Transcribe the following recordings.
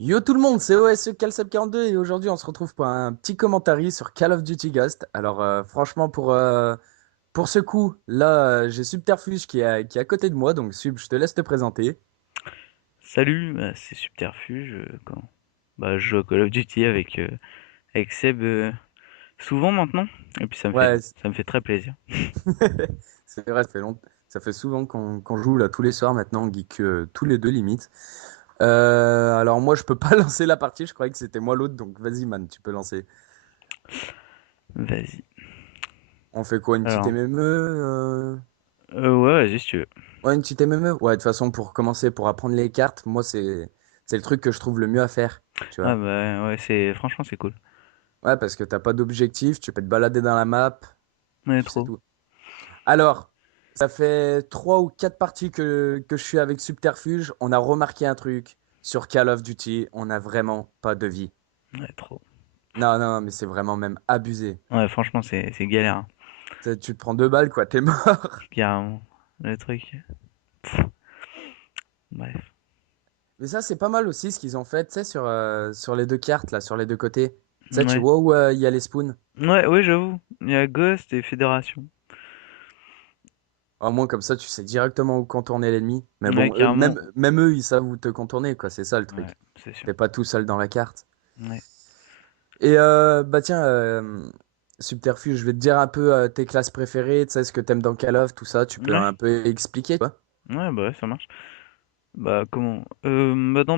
Yo tout le monde, c'est OSE Calcep42 et aujourd'hui on se retrouve pour un petit commentaire sur Call of Duty Ghost. Alors franchement pour ce coup, là j'ai Subterfuge qui est à côté de moi, donc Sub, je te laisse te présenter. Salut, c'est Subterfuge. Je joue à Call of Duty avec Seb souvent maintenant, et puis Ouais, ça me fait très plaisir. c'est vrai, ça fait souvent qu'on joue là tous les soirs maintenant, on geek tous les deux limite. Alors moi je peux pas lancer la partie, je croyais que c'était moi l'autre, donc vas-y man, tu peux lancer. Vas-y. On fait quoi, une petite Alors, MME ouais, vas-y si tu veux. Ouais, une petite MME. Ouais, de toute façon, pour commencer, pour apprendre les cartes, moi, c'est le truc que je trouve le mieux à faire. Tu Ah vois? bah ouais, franchement c'est cool. Ouais, parce que t'as pas d'objectif, tu peux te balader dans la map, Ouais, puis c'est trop. tout. Alors, ça fait 3 ou 4 parties que je suis avec Subterfuge. On a remarqué un truc sur Call of Duty, on n'a vraiment pas de vie. Ouais, trop. Non, non, mais c'est vraiment même abusé. Ouais, franchement c'est galère, hein. Tu te prends 2 balles, quoi, t'es mort. Carrément. Le truc. Bref. Mais ça, c'est pas mal aussi ce qu'ils ont fait, tu sais, sur les deux cartes, là, sur les deux côtés. Tu sais, tu Ouais. vois où il y a les spawns? Ouais, ouais, j'avoue. Il y a Ghost et Fédération. Au moins, comme ça, tu sais directement où contourner l'ennemi. Mais Ouais, bon, carrément. même eux, ils savent où te contourner, quoi. C'est ça le Ouais, truc. c'est sûr. T'es pas tout seul dans la carte. Ouais. Et bah tiens, Subterfuge, je vais te dire un peu tes classes préférées, tu sais, ce que t'aimes dans Call of, tout ça. Tu peux Ouais. un peu expliquer, quoi. Ouais, bah ouais, ça marche. Dans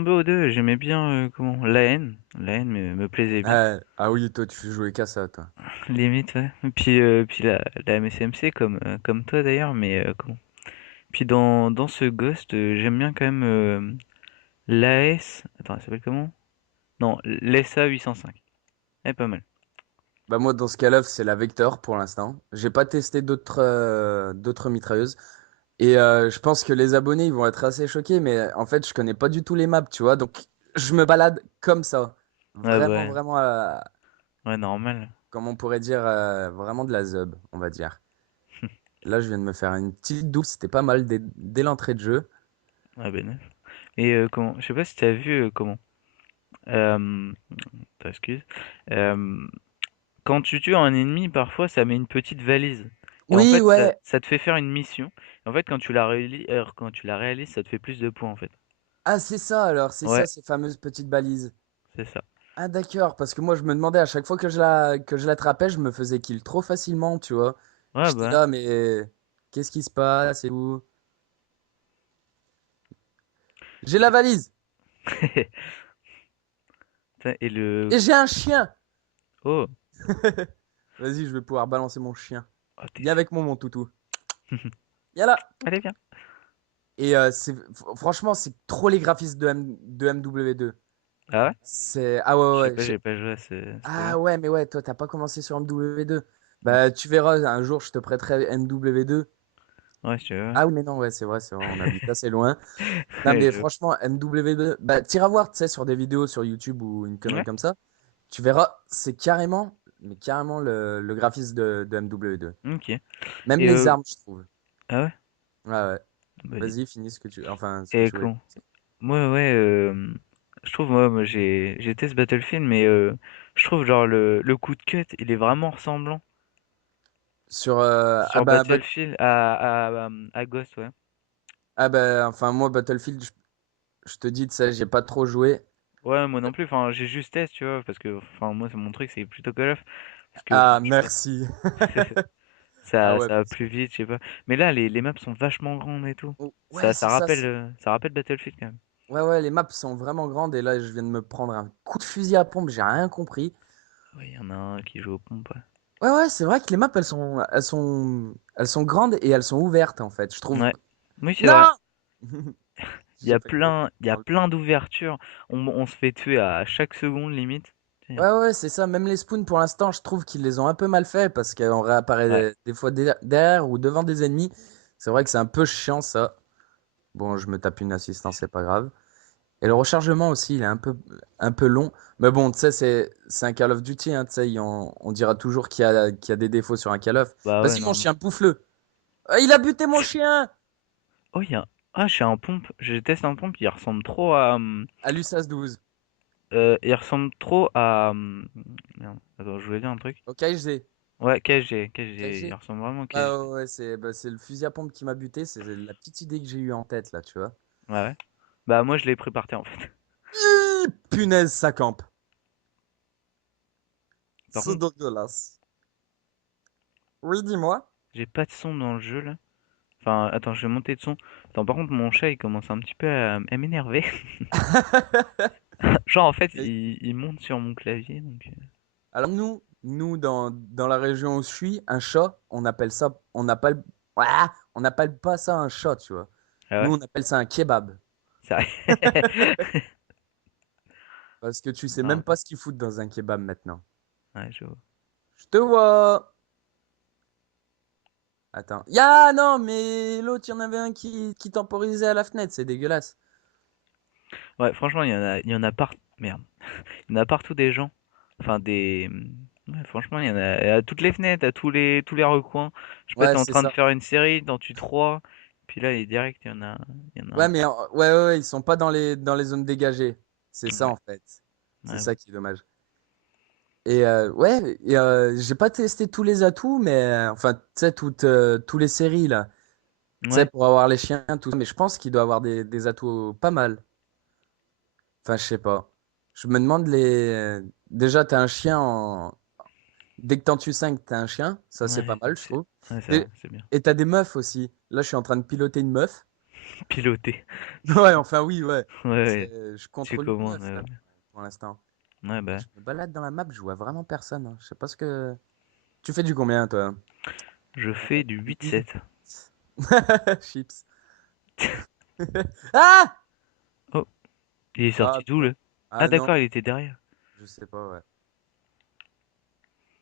BO2, j'aimais bien la haine me plaisait bien. Ah oui, toi, tu jouais qu'à ça, toi. Limite, ouais. Et puis la MSMC comme toi d'ailleurs, Puis dans ce Ghost, j'aime bien quand même l'AS. Attends, elle s'appelle comment? Non, l'SA 805. Elle est pas mal. Bah moi, dans ce Call of, c'est la Vector pour l'instant. J'ai pas testé d'autres mitrailleuses. Et je pense que les abonnés, ils vont être assez choqués, mais en fait, je connais pas du tout les maps, tu vois. Donc, je me balade comme ça. Ah bah Vraiment, ouais, vraiment, ouais, normal. comme on pourrait dire, vraiment de la zub, on va dire. Là, je viens de me faire une petite double, c'était pas mal dès l'entrée de jeu. Ah ben neuf. Et je sais pas si t'as vu Euh, attends, excuse. Euh, Quand tu tues un ennemi, parfois ça met une petite valise. Et en Oui, fait, ouais. ça te fait faire une mission. Et en fait, quand tu la réalises, ça te fait plus de points en fait. Ah, c'est ça alors, c'est ça, Ouais, ces fameuses petites balises. c'est ça. Ah, d'accord, parce que moi, je me demandais à chaque fois que je l'attrapais, je me faisais kill trop facilement, tu vois. Ouais, J'étais bah. là, mais qu'est-ce qui se passe et où? J'ai la valise Putain, et le. et j'ai un chien. Oh, Vas-y, je vais pouvoir balancer mon chien. oh t'es Viens sûr. avec moi, mon toutou. Viens là. Allez, viens. Et franchement, c'est trop les graphismes de MW2. Ah ouais? Ah ouais, Je sais ouais. pas, j'ai pas joué à ce jeu-là. Ah ouais, mais ouais, toi, t'as pas commencé sur MW2. Bah, tu verras, un jour, je te prêterai MW2. Ouais, si tu veux. Ah oui, mais non, ouais, c'est vrai, on habite assez loin. Non, Ouais, mais franchement, MW2, bah, t'iras voir, tu sais, sur des vidéos sur YouTube ou une connerie Ouais, comme ça. Tu verras, c'est carrément, mais carrément le graphisme de MW2. ok. Même Et les armes, je trouve. ah ouais? Ouais, ouais. Bah, dis. Vas-y, finis ce que Et tu voulais. comment? Moi, ouais, je trouve, moi j'ai testé Battlefield, mais je trouve genre le coup de cut, il est vraiment ressemblant Ah sur bah, Battlefield à Ghost, ouais. enfin, moi, Battlefield, je te dis, tu sais, j'ai pas trop joué. Ouais, moi non plus, enfin, j'ai juste test, tu vois, parce que, enfin, moi, c'est mon truc, c'est plutôt Call of, parce que, enfin, Ah, je sais pas, merci. Ah ouais, ça va plus vite, je sais pas. Mais là, les maps sont vachement grandes et tout. Ouais, c'est ça. Ça rappelle Battlefield quand même. Ouais, ouais, les maps sont vraiment grandes et là, je viens de me prendre un coup de fusil à pompe, j'ai rien compris. Ouais, il y en a un qui joue aux pompes, ouais. Ouais, ouais, c'est vrai que les maps, elles sont grandes et elles sont ouvertes en fait. Je trouve. Ouais. Oui, c'est Non! vrai. J'ai failli te Il y a dans le- plein d'ouvertures. On se fait tuer à chaque seconde, limite. Ouais, ouais, c'est ça. Même les spawns, pour l'instant, je trouve qu'ils les ont un peu mal fait parce qu'on réapparaît Ouais. des fois derrière ou devant des ennemis. C'est vrai que c'est un peu chiant ça. Bon, je me tape une assistance, c'est pas grave. Et le rechargement aussi, il est un peu long. Mais bon, tu sais, c'est un Call of Duty, hein, tu sais, on dira toujours qu'il y a des défauts sur un Call of. Bah ouais, Vas-y, mon normal. chien, bouffe-le. Ah, il a buté mon chien! Oh, il y a... Ah, j'ai un pompe. Je teste un pompe, il ressemble trop à... À l'USAS 12. Il ressemble trop à... Merde, attends, je voulais dire un truc. Au KG. Ouais, KSG, il KG. ressemble vraiment à Ouais, KSG. ouais, ouais, c'est le fusil à pompe qui m'a buté. C'est la petite idée que j'ai eue en tête, là, tu vois. Ouais, ouais. Bah moi je l'ai pris par terre en fait. Punaise, ça campe. Par C'est contre, dégueulasse. Oui, dis-moi. j'ai pas de son dans le jeu là. Enfin, attends, je vais monter de son. Attends, par contre, mon chat il commence un petit peu à m'énerver. Genre en fait, Et- il monte sur mon clavier donc. Alors nous dans la région où je suis, un chat, on appelle ça, Ouah, on n'appelle pas ça un chat, tu vois. Ah Nous, ouais? on appelle ça un kebab. Ça... Parce que tu sais Non, même pas ce qu'ils foutent dans un kebab maintenant. ouais, je vois. Je te vois. Attends. Ya, non, mais l'autre, il y en avait un qui temporisait à la fenêtre, c'est dégueulasse. Ouais, franchement, il y en a partout. Merde. Il y en a partout des gens. Enfin, des. Ouais, franchement, il y en a à toutes les fenêtres, à tous les recoins. Je sais pas, Ouais, t'es en c'est train de ça. faire une série, t'en tues trois. Puis là, il est direct, il y en a Ouais, un. mais ouais, ouais, ouais, ils sont pas dans les zones dégagées. C'est ça, Ouais, en fait. C'est ouais, ça qui est dommage. Et ouais, j'ai pas testé tous les atouts, mais enfin, tu sais, tous les séries là, tu sais, ouais, pour avoir les chiens, tout ça, mais je pense qu'il doit avoir des atouts pas mal. Enfin, je sais pas. Je me demande déjà, t'as un chien dès que t'en tues 5, t'as un chien, ça c'est pas ouais, mal, je trouve. c'est vrai, Et c'est bien. et t'as des meufs aussi. Là, je suis en train de piloter une meuf. Piloter. Ouais, enfin, oui, ouais. Ouais, ouais, Je tu contrôle une commandes. meuf là pour l'instant. Ouais, Et bah, je me balade dans la map, je vois vraiment personne, hein. Je sais pas ce que. Tu fais du combien, toi? je fais du 8-7. Chips. Ah! Oh, il est Ah, sorti d'où, là? Ah, ah non, d'accord, il était derrière. je sais pas, ouais.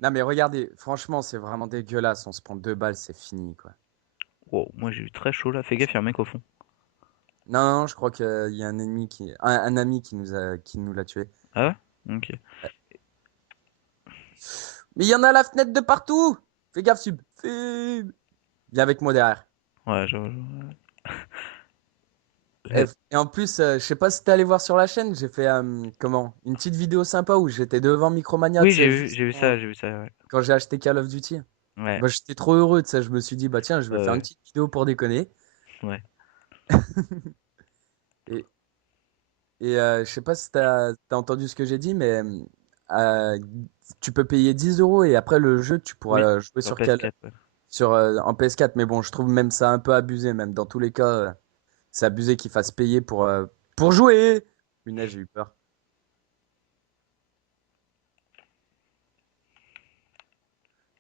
Non, mais regardez, franchement, c'est vraiment dégueulasse. On se prend 2 balles, c'est fini, quoi. Wow, moi j'ai eu très chaud là. Fais gaffe, il y a un mec au fond. Non, non, je crois qu'il y a un ami qui nous l'a tué. Ah ouais? Ok. Ouais. Mais il y en a à la fenêtre de partout! Fais gaffe, Sub. Viens avec moi derrière. Ouais, Et, là- et en plus, je sais pas si t'es allé voir sur la chaîne, j'ai fait comment? Une petite vidéo sympa où j'étais devant Micromania, tu Oui, sais, juste j'ai vu ça, ouais. quand j'ai acheté Call of Duty. Ouais, Bah, j'étais trop heureux, tu sais, je me suis dit, bah tiens, je vais faire une ouais, petite vidéo pour déconner. ouais. Et, je sais pas si t'as entendu ce que j'ai dit, mais euh, tu peux payer 10 euros et après le jeu, tu Oui, pourras jouer sur sur PS4, ouais. en PS4. Mais bon, je trouve même ça un peu abusé, même dans tous les cas, c'est abusé qu'ils fassent payer pour jouer. Punaise, j'ai eu peur.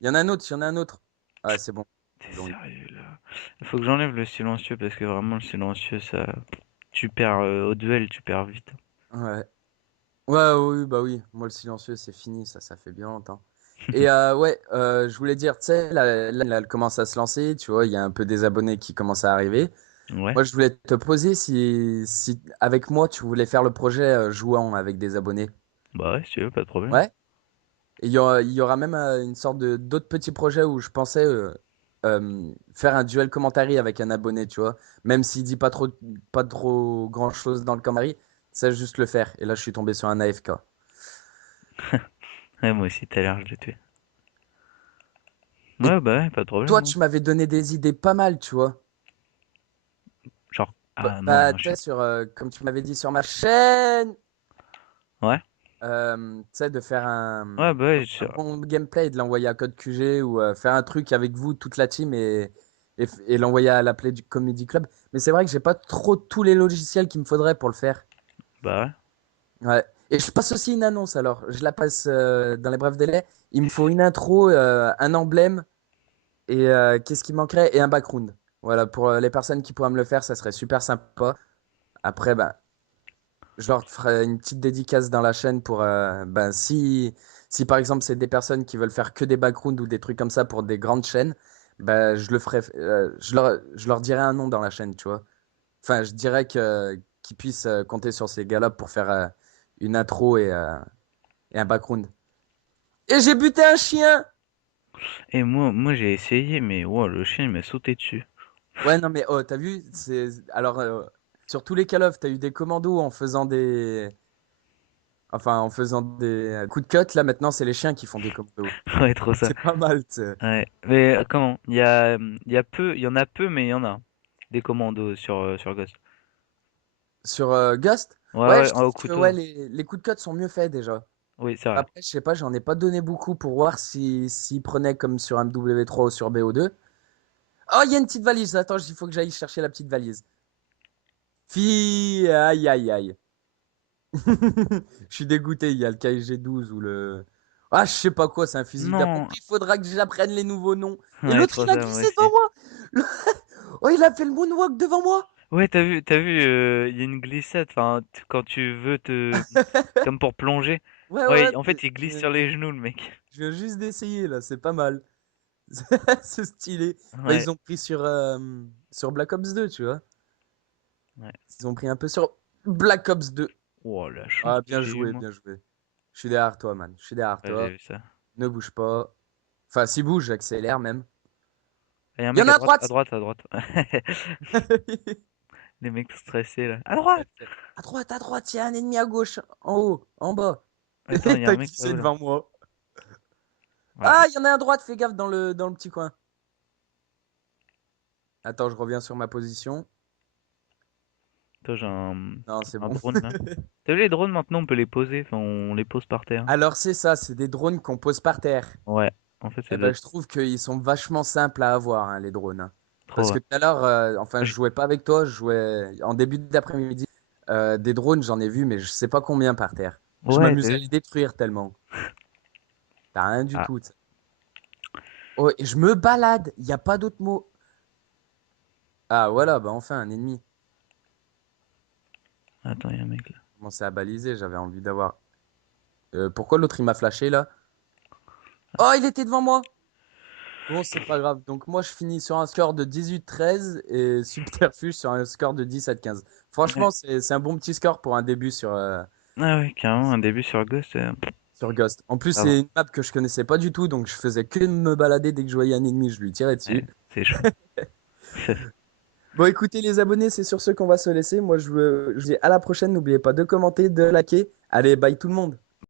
Il y en a un autre, il y en a un autre. Ah, c'est bon. T'es Ils l'ont eu. sérieux là? Il faut que j'enlève le silencieux parce que vraiment le silencieux, ça. Tu perds au duel, tu perds vite. Ouais. Ouais, oui, bah oui. Moi, le silencieux, c'est fini, ça fait bien longtemps. Et ouais, je voulais dire, tu sais, là, elle commence à se lancer, tu vois, il y a un peu des abonnés qui commencent à arriver. Ouais, Moi, je voulais te poser si avec moi, tu voulais faire le projet jouant avec des abonnés. bah ouais, si tu veux, pas de problème. Ouais. Et il y aura même une sorte de d'autres petits projets où je pensais faire un duel commentary avec un abonné, tu vois. Même s'il dit pas trop grand-chose dans le commentary, c'est juste le faire. Et là, je suis tombé sur un AFK. Ouais, moi aussi, tout à l'heure, je l'ai tué. Et Ouais, bah ouais, pas de toi, problème, hein. tu m'avais donné des idées pas mal, tu vois. Genre, ah non, Bah, moi tu je. sais, comme tu m'avais dit sur ma chaîne, Ouais, tu sais, de faire ouais, bah ouais, un bon gameplay, de l'envoyer à Code QG ou faire un truc avec vous, toute la team, et l'envoyer à la Play du Comedy Club. Mais c'est vrai que j'ai pas trop tous les logiciels qu'il me faudrait pour le faire. bah ouais. Ouais. Et je passe aussi une annonce alors. Je la passe dans les brefs délais. Il me faut une intro, un emblème et qu'est-ce qui manquerait? Et un background. Voilà, pour les personnes qui pourraient me le faire, ça serait super sympa. Après, ben, je leur ferai une petite dédicace dans la chaîne pour ben, si par exemple c'est des personnes qui veulent faire que des backgrounds ou des trucs comme ça pour des grandes chaînes, ben, je le ferai, je leur dirai un nom dans la chaîne, tu vois. Enfin, je dirais qu'ils puissent compter sur ces gars-là pour faire une intro et un background. Et j'ai buté un chien! Et moi j'ai essayé, mais wow, le chien il m'a sauté dessus. Ouais, non, mais oh, t'as vu, alors sur tous les Call of, t'as eu des commandos en faisant des. Enfin, en faisant des coups de cut, là maintenant, c'est les chiens qui font des commandos. Ouais, trop ça. C'est pas mal, tu sais. Ouais. Mais comment? Il y en a peu, mais il y en a des commandos sur Ghost. Sur Ghost, Ouais, ouais, ouais, je au trouve que ouais, couteau. les coups de cut sont mieux faits déjà. Oui, c'est vrai. Après, je sais pas, j'en ai pas donné beaucoup pour voir si s'ils prenaient comme sur MW3 ou sur BO2. Oh, il y a une petite valise. Attends, il faut que j'aille chercher la petite valise. Fille, aïe, aïe, aïe. Je suis dégoûté, il y a le KG12 ou le. Ah, je sais pas quoi, c'est un fusil d'après. Non! Il faudra que j'apprenne les nouveaux noms. Et Ouais, l'autre, trop il a ça, moi glissé devant aussi. moi. Le- Oh, il a fait le moonwalk devant moi. Ouais, t'as vu, il y a une glissade, enfin, quand tu veux comme pour plonger. Ouais, ouais, Ouais, en fait, il glisse sur les genoux, le mec. je viens juste d'essayer là, c'est pas mal. C'est stylé. Bah, Ouais, ils ont pris sur Black Ops 2, tu vois. ouais. Ils ont pris un peu sur Black Ops 2. Oh, la chance Ah, que bien j'ai eu, joué, moi. bien joué. Je suis derrière toi, man. Je suis derrière Ouais, j'ai toi. vu ça. Ne bouge pas. Enfin, si bouge, j'accélère même. Il y a un Il y mec en a à à droite! droite, à droite. Les mecs stressés, là. À droite! À droite, il y a un ennemi à gauche. En haut, en bas. Attends, il y a un T'as mec là-haut, glissé là. devant moi. Ouais. Ah, il y en a un à droite, fais gaffe dans le petit coin. Attends, je reviens sur ma position. Attends, Non, c'est un bon. drone, là. T'as vu les drones, maintenant, on peut les poser. Enfin, on les pose par terre. Alors, c'est ça, c'est des drones qu'on pose par terre. Ouais. En fait, ça Eh doit ben, être je trouve qu'ils sont vachement simples à avoir, hein, les drones, hein. Parce trop, que ouais. tout à l'heure, enfin, je Je- jouais pas avec toi, je jouais en début d'après-midi. Des drones, j'en ai vu, mais je sais pas combien par terre. Je Ouais, t'as m'amusais à vu? les détruire tellement. T'as rien du Ah, tout, tu sais. Oh, et je me balade, il n'y a pas d'autre mot. Ah, voilà, bah enfin, un ennemi. attends, il y a un mec là. Commençait à baliser, j'avais envie d'avoir. Pourquoi l'autre il m'a flashé là? Oh, il était devant moi! Bon, c'est pas grave. Donc, moi, je finis sur un score de 18-13 et Subterfuge sur un score de 17-15. Ouais. Franchement, c'est un bon petit score pour un début Ah ouais, carrément, un début sur Ghost, sur Ghost. En plus, ça va. c'est une map que je connaissais pas du tout, donc je faisais que de me balader dès que je voyais un ennemi, je lui tirais Ouais, dessus. c'est chaud. Bon, écoutez, les abonnés, c'est sur ce qu'on va se laisser. Moi, je vous dis à la prochaine. N'oubliez pas de commenter, de liker. Allez, bye tout le monde.